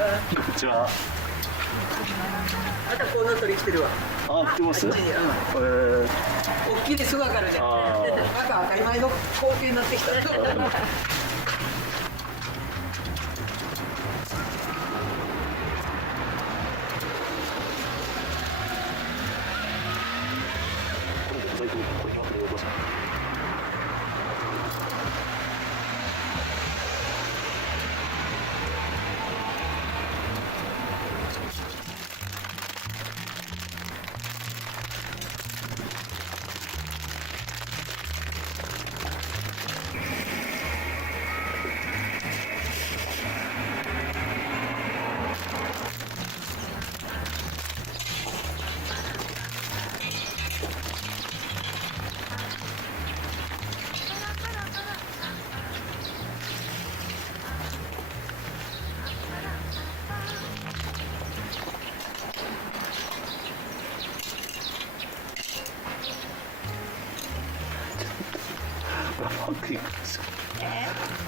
こんにちは。またコウノトリ来てるわ。あ、来てます。あっちに大きいですわからじゃん。なんか当たり前の光景になってきた。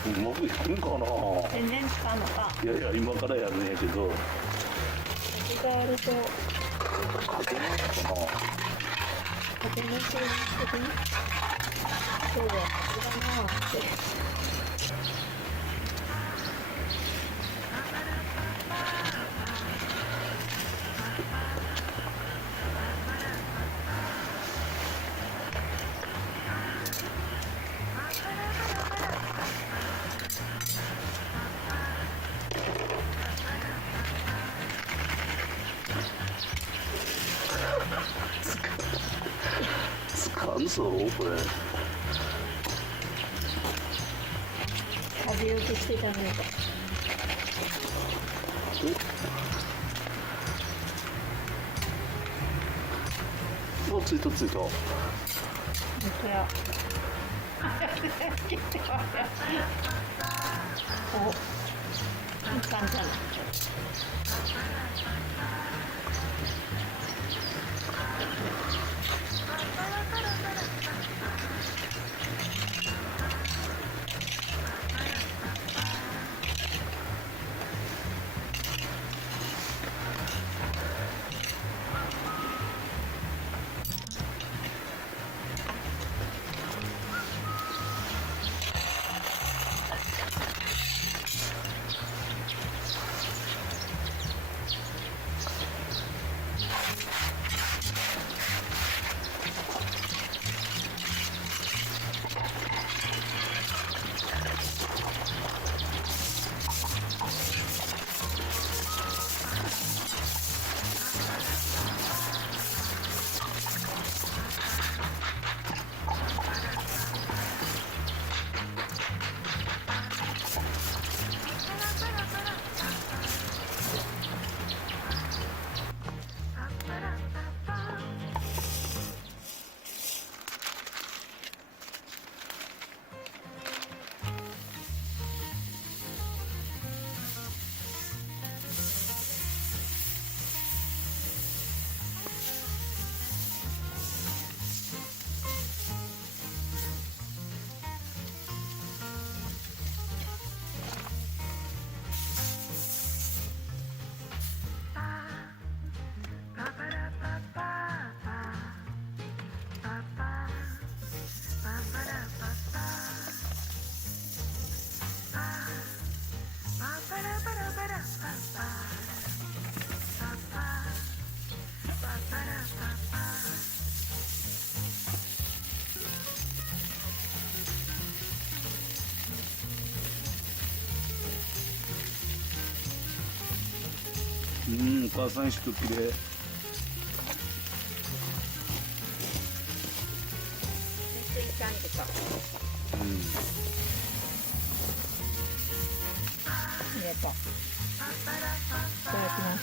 うまくいくんかな。全然使うのか。いやいや、今からやるんやけど。風があると風なのかな。風のせい的に今日は風だなーって。つかんぞ、これ。風よけしてたのか。お、ついたついた。本当や。お、いい感じだな。お母さん一口で。全然いい感じか。ありがとう。いただきます。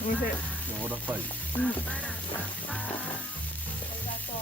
おいしい。柔らかい。ありがとう。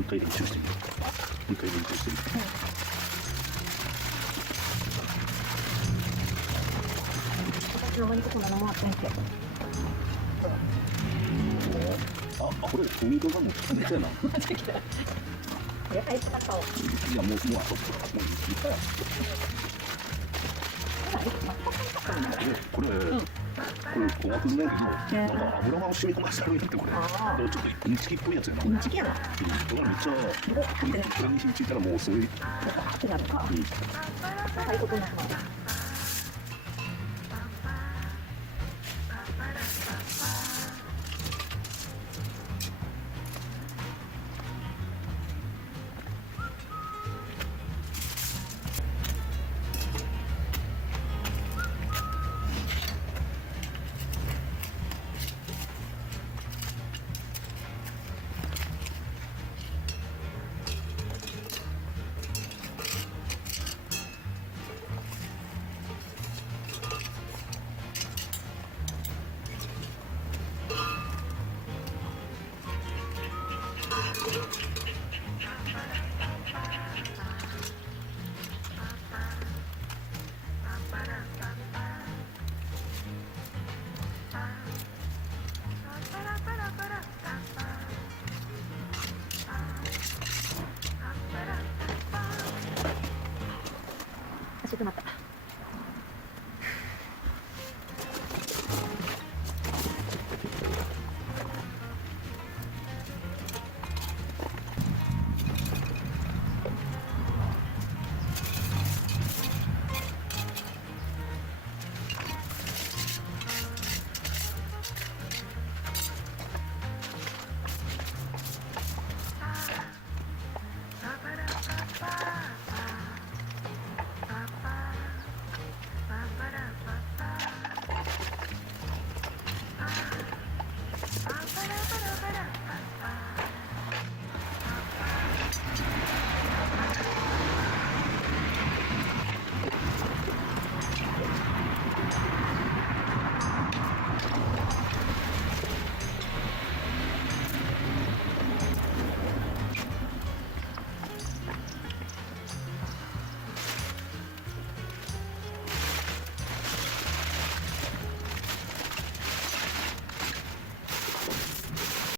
う一回練習してみよう。もう一回練習してみよ私の場にここ7万円ってう。あ、これスピードがもうめっちゃやな。いや入ってた顔いやもうあともういいから。これ小松ねけど、なんか油が染み込ませてあるんだってこれ。あちょっとインチキっぽいやつやな。インチキやなだからめっちゃこれに火ついたらもうすごい。ってなるかうん。はいことになってます